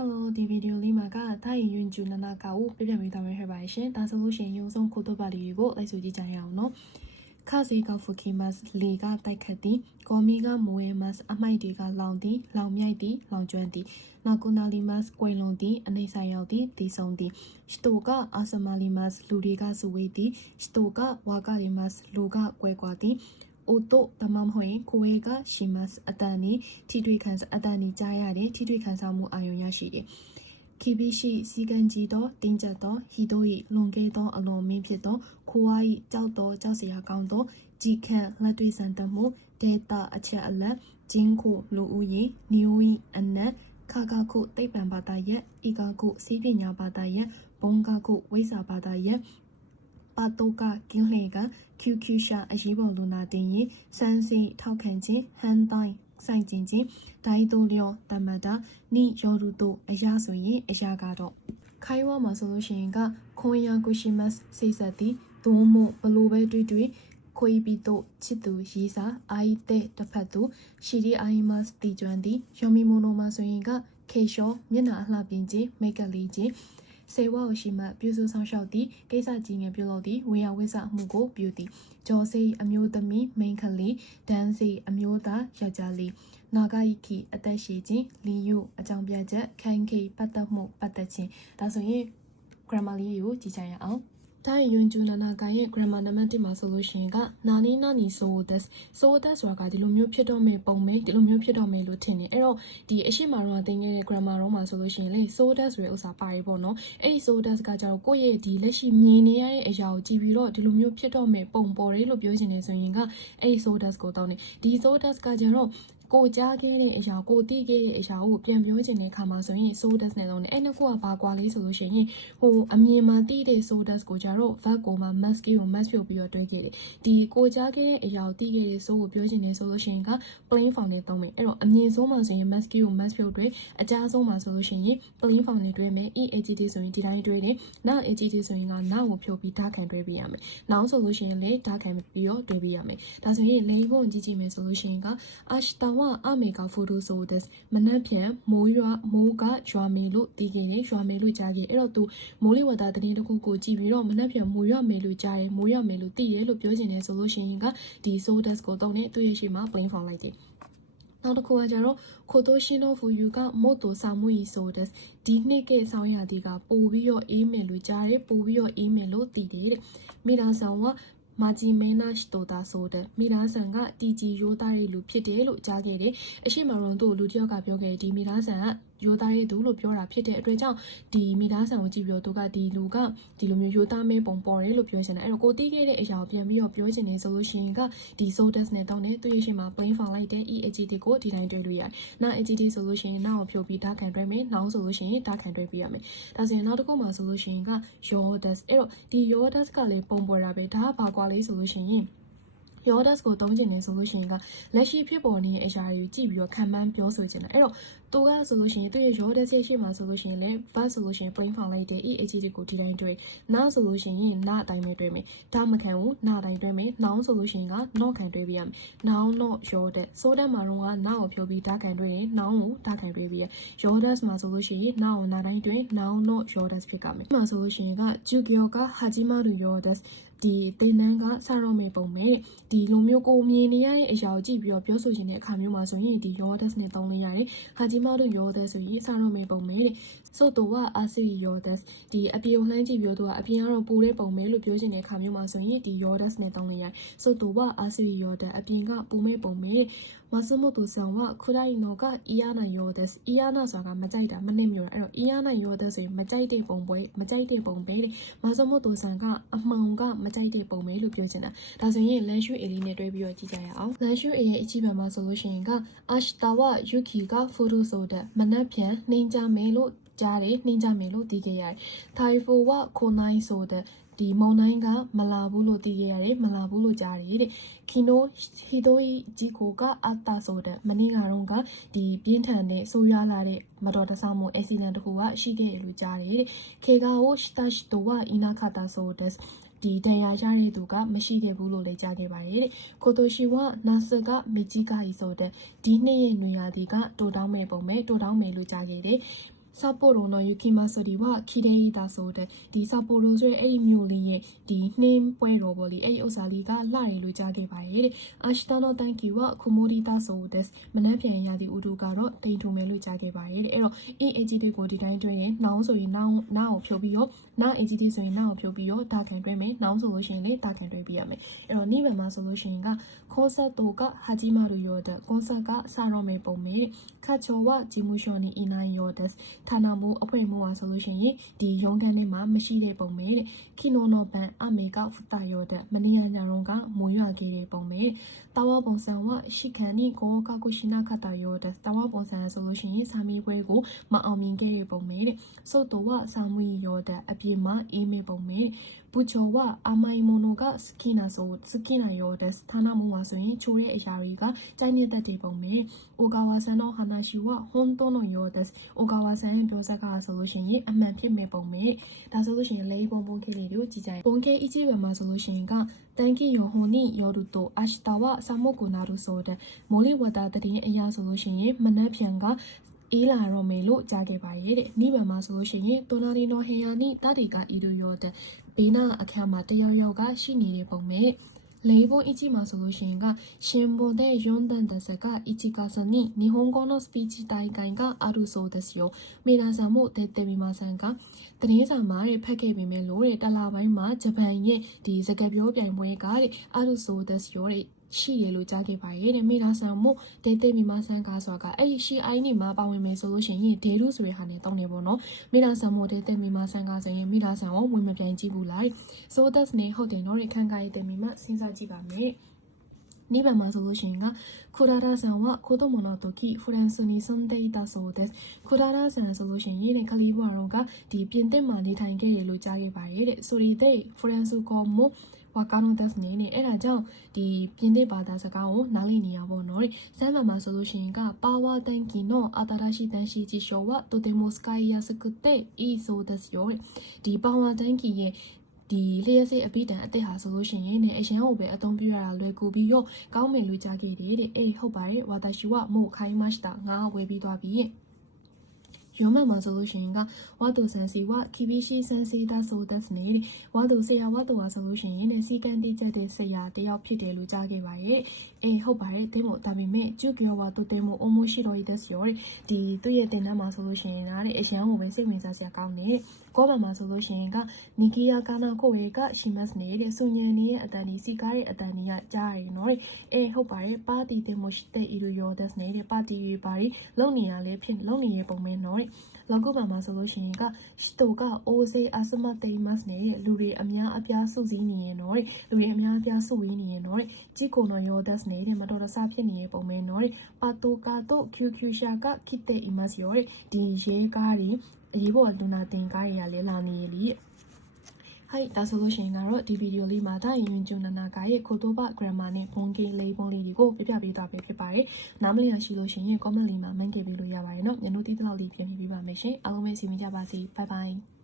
Hello ဒီဗီဒီယိုလေးမှာကထိုင်းယွန်ဂျူနာနာကာကိုပြပြပေးသွားမှာဖြစ်ပါတယ်ရှင်ဒါဆိုလို့ရှိရင်ရုံဆုံးခိုးတော့ပါလေးတွေကိုလိုက်ဆိုကြည့်ကြရအောင်နော်ခါစီကောက်ဖူခီမတ်လီကတိုက်ခတ်သည်ကော်မီကမိုးရဲမတ်အမိုက်တွေကလောင်သည်လောင်မြိုက်သည်လောင်ကျွမ်းသည်နောက်ကိုနာလီမတ်ကွယ်လွန်သည်အနေဆိုင်ရောက်သည်တည်ဆုံးသည်စတိုကအာဆမာလီမတ်လူတွေကစုဝေးသည်စတိုကဝါကလီမတ်လူကကွဲကွာသည်အိုတိုတမမဟွေကိုဝေကရှိမတ်အတန်နီထိတွေ့ခံအတန်နီကြားရတယ်ထိတွေ့ခံစားမှုအာရုံရရှိတယ်ခီဘီရှိစီကန်ကြီးတော့တင်းကျပ်တော့ဟီတိုဤလွန်ကဲသောအလွန်မင်းဖြစ်သောခိုးဝါဤကြောက်တော့ကြောက်စရာကောင်းသောဂျီခန့်လက်တွေ့စံတမှုဒေတာအချက်အလက်ဂျင်းခုလူဦးရေနီယိုဤအနက်ခါကခုတိတ်ပံဘာသာရဲ့ဤကခုစီးပညာဘာသာရဲ့ဘုံကခုဝိဇ္ဇာဘာသာရဲ့ပါတိုကကင်းလေက QQ ရှာအရေးပေါ်လူနာတင်ရင်စမ်းစီထောက်ခံခြင်းဟန်တိုင်းဆိုင်ကျင်ခြင်းဒိုင်းတိုလျောတမတာနိယောရုတို့အရာဆိုရင်အရာကတော့ခိုင်ဝါမှာဆိုလို့ရှိရင်ကခွန်ယာကိုရှိမတ်စိတ်ဆက်သည်သို့မို့ဘလိုပဲတွေ့ခွေးပြီးတော့ချစ်သူရေးစာအိုက်တဲ့တစ်ဖက်သူရှီဒီအိုင်မတ်တီကျွမ်းသည်ယောမီမိုနိုမှာဆိုရင်ကခေရှောမျက်နှာအလှပြင်ခြင်းမိတ်ကလေးခြင်းစေဝါရှိမှပြုစုဆောင်ရှောက်သည့်ကိစ္စကြီးငယ်ပြုလုပ်သည့်ဝေယဝိဆမှုကိုပြုသည်ဂျော်စေအမျိုးသမီးမိန်ခလေးဒန်စေအမျိုးသားယောက်ျားလေးနာဂိုက်ခီအသက်ရှိခြင်းလီယိုအကြောင်းပြချက်ခိုင်ခေပတ်သက်မှုပတ်သက်ခြင်းဒါဆိုရင် grammar လေးကိုကြည့်ကြရအောင်တိုင်းယွန်ဂျူနာနာကရဲ့ grammar နံပါတ်1မှာဆိုလို့ရှိရင်ကနာနီနာနီဆိုဒတ်ဆိုတာကဒီလိုမျိုးဖြစ်တော့မယ်ပုံမယ်ဒီလိုမျိုးဖြစ်တော့မယ်လို့ထင်တယ်အဲ့တော့ဒီအရှိမတော့တင်ခဲ့တဲ့ grammar တော့မှာဆိုလို့ရှိရင်လေဆိုဒတ်ဆိုတဲ့ဥစ္စာပါရီပေါ့နော်အဲ့ဒီဆိုဒတ်ကကြတော့ကိုယ့်ရဲ့ဒီလက်ရှိမြင်နေရတဲ့အရာကိုကြည့်ပြီးတော့ဒီလိုမျိုးဖြစ်တော့မယ်ပုံပေါ်တယ်လို့ပြောချင်တယ်ဆိုရင်ကအဲ့ဒီဆိုဒတ်ကိုတောင်းတယ်ဒီဆိုဒတ်ကကြတော့ကိုကြားခဲ့တဲ့အရာကိုသိခဲ့တဲ့အရာကိုပြန်ပြောချင်တဲ့အခါမှာဆိုရင် so does နဲ့တော့အဲ့နှစ်ခုကဘာကွာလေးဆိုလို့ရှိရင်ဟိုအမြင်မှာသိတဲ့ so does ကိုကြတော့ verb ကိုမှ must ကို must ဖြုတ်ပြီးတော့တွဲခဲ့တယ်ဒီကိုကြားခဲ့တဲ့အရာကိုသိခဲ့တဲ့ so ကိုပြောချင်တယ်ဆိုလို့ရှိရင်က plain form နဲ့သုံးမယ်အဲ့တော့အမြင်ဆုံးမှာဆိုရင် must ကို must ဖြုတ်တွဲအကြားဆုံးမှာဆိုလို့ရှိရင် plain form နဲ့တွဲမယ် EAGT ဆိုရင်ဒီတိုင်းတွဲတယ်နောက် AGT ဆိုရင်ကနောက်ကိုဖြုတ်ပြီးဓာတ်ခံတွဲပေးရမယ်နောက်ဆိုလို့ရှိရင်လည်းဓာတ်ခံပြီးတော့တွဲပေးရမယ်ဒါဆိုရင်လေကုန်ကြည့်ကြည့်မယ်ဆိုလို့ရှိရင်က ashtawa amega photo so this မနှက်ပြန်မိုးကရွာမေလို့တီးခဲ့တယ်ရွာမေလို့ကြားခဲ့အဲ့တော့သူမိုးလေဝသသတင်းတစ်ခုကိုကြည့်ပြီးတော့မနှက်ပြန်မိုးရွာမေလို့ကြားတယ်မိုးရွာမေလို့တီးတယ်လို့ပြောချင်တယ်ဆိုလို့ရှိရင်ကဒီ so this ကိုတော့ねသူ့ရဲ့ရှိမှာ plain form လိုက်တယ်နောက်တစ်ခုကကြတော့ခိုတိုရှင်းနိုဖူယူကမို့တိုဆောင်မှုဤဆိုတဲ့ဒီနှစ်ကဆောင်းရာသီကပို့ပြီးတော့အေးမယ်လို့ကြားတယ်ပို့ပြီးတော့အေးမယ်လို့တည်တယ်တဲ့မိသားဆောင်ကမာဂျီမဲနာရှ်တိုတာဆိုတဲ့မိသားဆန်ကတီဂျီရိုးသားရဲ့လူဖြစ်တယ်လို့ကြားခဲ့တယ်အရှိမရွန်တို့လူတယောက်ကပြောခဲ့ဒီမိသားဆန်ကရိုးသားရဲ့သူလို့ပြောတာဖြစ်တဲ့အတွက်ကြောင့်ဒီမိသားဆန်ကိုကြည့်ပြီးတော့သူကဒီလူကဒီလိုမျိုးရိုးသားမဲပုံပေါ်တယ်လို့ပြောချင်တယ်အဲ့တော့ကိုတီးခဲ့တဲ့အရာကိုပြန်ပြီးတော့ပြောချင်နေဆိုလို့ရှိရင်ကဒီ sodas နဲ့တောင်းတယ်သူရဲ့ရှိမှာ plain form လိုက်တဲ့ EAGT ကိုဒီတိုင်းတွဲလို့ရတယ်နောက် AGT ဆိုလို့ရှိရင်နောက်ကိုဖြုတ်ပြီးဓာတ်ခံတွဲမယ်နောက်ဆိုလို့ရှိရင်ဓာတ်ခံတွဲပြရမယ်ဒါဆိုရင်နောက်တစ်ခုမှာဆိုလို့ရှိရင်က yodas အဲ့တော့ဒီ yodas ကလည်းပုံပေါ်တာပဲဒါကဘာကွာလေးဆိုလို့ရှိရင်yodas ကိုသုံးချင်တယ်ဆိုလို့ရှိရင်ကလက်ရှိဖြစ်ပေါ်နေတဲ့အရာတွေကိုကြည့်ပြီးတော့ခံမှန်းပြောဆိုချင်တယ်အဲ့တော့သူကဆိုလို့ရှိရင်သူရဲ့ yodas ရဲ့ရှေ့မှာဆိုလို့ရှိရင်လည်း verb ဆိုလို့ရှိရင် plain form လိုက်တဲ့ EAGT ကိုဒီတိုင်းတွဲနာဆိုလို့ရှိရင်နာအတိုင်းပဲတွဲမယ်ဒါမခံဘူးနာအတိုင်းတွဲမယ် noun ဆိုလို့ရှိရင်က not ခံတွဲပြရမယ် noun not yodas ဆိုတဲ့မှာတော့က noun ကိုဖြုတ်ပြီးဓာတ်ခံတွဲရင် noun ကိုဓာတ်ခံတွဲပြီးရ yodas မှာဆိုလို့ရှိရင် noun ကိုနာတိုင်းတွဲ noun not yodas ဖြစ်ကြမယ်ဒီမှာဆိုလို့ရှိရင်က jugyo က hajimaru yodasဒီတင်နန်းကစတော့မယ်ပုံမဲ့ဒီလိုမျိုးကိုမြင်နေရတဲ့အရာကိုကြည့်ပြီးတော့ပြောဆိုခြင်းတဲ့အခါမျိုးမှာဆိုရင်ဒီ yodas နဲ့သုံးလို့ရတယ်ဟာဂျီမာတို့ yodas ဆိုရင်စတော့မယ်ပုံမဲ့တဲ့ဆိုတော့အာဆီ yodas ဒီအပြေကိုလှမ်းကြည့်ပြီးတော့သူကအပြင်ကတော့ပူတဲ့ပုံမဲ့လို့ပြောခြင်းတဲ့အခါမျိုးမှာဆိုရင်ဒီ yodas နဲ့သုံးလို့ရတယ်ဆိုတော့အာဆီ yodas အပြင်ကပူမဲ့ပုံမဲ့မဆမတူဆောင်ကခူတိုင်းနောက iana yodas iana ဆိုတာကမကြိုက်တာမနှိမ့်မျိုးအဲ့တော့ iana yodas ဆိုရင်မကြိုက်တဲ့ပုံပွဲမကြိုက်တဲ့ပုံပဲတဲ့မဆမတူဆောင်ကအမှန်ကမကြိုက်တဲ့ပုံပဲလို့ပြောချင်တာဒါဆိုရင်လန်ရှူအေလေးနဲ့တွဲပြီးတော့ကြည့်ကြရအောင်လန်ရှူအေရဲ့အကြည့်ပံမှာဆိုလို့ရှိရင်က ashtawa yuki က photo ဆိုတဲ့မနှက်ပြန်နှင်းကြမယ်လို့ကြားတယ်နှင်းကြမယ်လို့သိခဲ့ရတယ် Thaifo က konai ဆိုတဲ့ဒီမုံတိုင်းကမလာဘူးလို့သိခဲ့ရတယ်မလာဘူးလို့ကြားတယ်တဲ့ခီနိုဟီတိုဂျီကိုကအတာဆိုတဲ့မနေ့ကတော့ကဒီပြင်းထန်တဲ့ဆိုးရွားလာတဲ့မတော်တဆမှု accident တစ်ခုကရှိခဲ့တယ်လို့ကြားတယ်တဲ့ခေကာကိုရှတာရှတိုဝအီနာခတာဆိုတဲ့ဒီတရားရတဲ့သူကမရှိခဲ့ဘူးလို့လည်းကြားခဲ့ပါတယ်တဲ့ကိုတိုရှိဝနာဆကမေဂျီကာဟီဆိုတဲ့ဒီနှစ်ရဲ့နွေရာသီကတိုတောင်းမဲ့ပုံမဲ့တိုတောင်းမဲ့လို့ကြားခဲ့တယ်札幌の雪祭りは綺麗だそうでဒီ札幌ဆိုတဲ့အဲ့ဒီမြို့လေးရဲ့ဒီနှင်းပွဲတော်ပေါ့လေအဲ့ဒီဥစ္စာလေးကလှတယ်လို့ကြားခဲ့ပါရဲ့တဲ့အာရှတာနိုတန်ကီဝခမိုဒီတာဆိုဒက်မနက်ဖြန်ရာသီဥတုကတော့တိမ်ထုံမယ်လို့ကြားခဲ့ပါရဲ့တဲ့အဲ့တော့အင်အေဂျီတွေကိုဒီတိုင်းတွဲရင်နောင်ဆိုရင်နောင်ကိုဖြုတ်ပြီးတော့နာအေဂျီတီဆိုရင်နာကိုဖြုတ်ပြီးတော့ဒါခံတွဲမယ်နောင်ဆိုလို့ရှိရင်လေဒါခံတွဲပြရမယ်အဲ့တော့နိဗ္ဗာန်မှာဆိုလို့ရှိရင်ကコンサートが始まるようでコンサートがサロメပုံမယ်課長は事務所にいないようですဌာနမှုအဖွဲ့မှုဟာဆိုလို့ရှိရင်ဒီရုံးခန်းထဲမှာမရှိတဲ့ပုံပဲတဲ့ခီနိုနိုဘန်အမေကဖူတာရောတဲ့မနီယာညာရုံးကမိုးရွာခဲ့တဲ့ပုံပဲတာဝပုံစံはရှိခံにကိုကကိုရှိနာခတာရောတဲ့တာဝပုံစံဆိုလို့ရှိရင်စာမေးပွဲကိုမအောင်မြင်ခဲ့တဲ့ပုံပဲတဲ့ဆိုတော့はစာမွေရောတဲ့အပြင်မှာအေးမေပုံပဲ部長は甘いものが好きなようですဌာနမှုဟာဆိုရင်ချိုးတဲ့အရာတွေကကြိုက်နေတဲ့တဲ့ပုံပဲ小川さんの話は本当のようです小川さんရဲ့ပြောစကားဆိုလို့ရှိရင်အမှန်ဖြစ်မဲ့ပုံပဲဒါဆိုလို့ရှိရင်လေးပုံခေလေးတွေကိုကြည့်ကြရင်ပုံခေ一番မှာဆိုလို့ရှိရင်က天気予報によると明日は寒くなるそうでမိုးလေဝသသတင်းအရဆိုလို့ရှိရင်မနက်ဖြန်ကအေးလာတော့မယ်လို့ကြားခဲ့ပါရဲ့တဲ့နိဗ္ဗာန်မှာဆိုလို့ရှိရင်တိုနာရီနိုဟေယာနီတတိကအီရူရောတဲ့ဘေးနာအခန်းမှာတယောက်ယောက်ကရှိနေတဲ့ပုံပဲလေး本一မှာဆိုလို့ရှိရင်ကရှင်ဘိုတဲ့ယွန်ဒန်ဒစက1月に日本語のスピーチ大会があるそうですよ皆さんも出てみませんかသတင်းစာမှာဖတ်ခဲ့ပေမဲ့လို့တဲ့တလာပိုင်းမှာဂျပန်ရဲ့ဒီစကားပြောပြိုင်ပွဲကတဲ့あるそうですよတဲ့ရှိရလို့ကြားခဲ့ပါရဲ့တဲ့မိသားစုမို့ဒေတေမီမဆန်ကားဆိုတာကအဲ့ဒီရှိအိုင်းနေမှာပါဝင်မယ်ဆိုလို့ရှိရင်ဒေရုဆိုတဲ့ဟာနဲ့တောင်းနေပေါ့နော်မိသားစုမို့ဒေတေမီမဆန်ကားဆိုရင်မိသားစုကိုဝင်မပြိုင်ကြည့်ဘူးလိုက်ဆိုဒတ်နေဟုတ်တယ်နော်ဒီခန်းကားရဲ့တေမီမစဉ်းစားကြည့်ပါမယ်နိဗ္ဗာန်မှာဆိုလို့ရှိရင်ကคูราราさんは子供の時フランスに住んでいたそうですคูราราさんဆိုလို့ရှိရင်တဲ့ကလေးဘွားတော်ကဒီပြင်သစ်မှာနေထိုင်ခဲ့ရလို့ကြားခဲ့ပါရဲ့တဲ့ဆိုရီတဲ့ဖရန်စကိုမို့ဝါကာနိုဒက်နေနဲ့အဲ့ဒါကြောင့်ဒီပြင်သစ်ဘာသာစကားကိုနားလည်နေရပါတော့။ဆမ်ဘာမှာဆိုလို့ရှိရင်ကပါဝါတန်ကီの新しい電子辞書はとても使いやすくていいそうですよ။ဒီပါဝါတန်ကီရဲ့ဒီလျှက်စစ်အပိတန်အသက်ဟာဆိုလို့ရှိရင်ねအရှင်ကိုပဲအသုံးပြုရတာလွယ်ကူပြီးတော့ကောင်းမယ်လို့ကြားခဲ့တယ်တဲ့။အေးဟုတ်ပါတယ်ဝါတာရှိဝမို့ခိုင်းမတ်တာငါဝယ်ပြီးသွားပြီ။ရုံးမှမှာဆိုလို့ရှိရင်ကဝါတိုဆန်စီဝခီဘီရှိဆန်စီဒါဆိုဒတ်နေဝါတိုဆရာဝါတိုဟာဆိုလို့ရှိရင်လည်းစီကန်တိကျတဲ့ဆရာတယောက်ဖြစ်တယ်လို့ကြားခဲ့ပါရဲ့အေးဟုတ်ပါတယ်တဲ့မို့ဒါပေမဲ့ကျုပ်ပြောဝါတိုတဲ့မို့အမိုရှိတော်ရတဲ့ရောဒီသူ့ရဲ့တင်တန်းမှာဆိုလို့ရှိရင်ဒါတဲ့အရန်ကိုပဲစိတ်ဝင်စားစရာကောင်းတယ်ကောဘမှာဆိုလို့ရှိရင်ကနီကီယာကာနာကိုရေကရှိမတ်နေတဲ့စုညံနေရဲ့အတန်ဒီစီကားရဲ့အတန်ဒီကကြားရနော်အေးဟုတ်ပါတယ်ပါတီတဲ့မို့ရှိတဲ့အီရူယောဒတ်နေတဲ့ပါတီတွေပါလုံနေရလဲဖြစ်လုံနေရပုံမဲနော်လောက်ကုမှာဆိုလို့ရှိရင်ကရှိတိုကအိုဆေအစမတေးမတ်နဲ့လူတွေအများအပြားစုစည်းနေရင်တော့လူတွေအများအပြားစုဝေးနေရင်တော့ជីကိုနော်ယောဒတ်နဲ့မတော်တဆဖြစ်နေတဲ့ပုံမဲနော်ပါတိုကာတိုကျူကျူရှာကခိတဲ့အီမတ်ယောဒီရေကားတွေအရေးပေါ်လူနာတင်ကားတွေကလည်းလာနေရလေဟိုက်ဒါဆိုလို့ရှိရင်ကတော့ဒီဗီဒီယိုလေးမှာဒါရင်ကျွန်းနာနာကရဲ့ခိုတိုဘ grammar နဲ့ပုံကိလေးပုံလေးတွေကိုပြပြပေးသွားပေးဖြစ်ပါတယ်။နားမလည်ရရှိလို့ရှိရင် comment လေးမှာ man ခဲ့ပေးလို့ရပါတယ်နော်။ညနေတိတိလောက်လေးပြင်ပြပေးပါမယ်ရှင်။အားလုံးပဲစီမံကြပါစေ။ Bye bye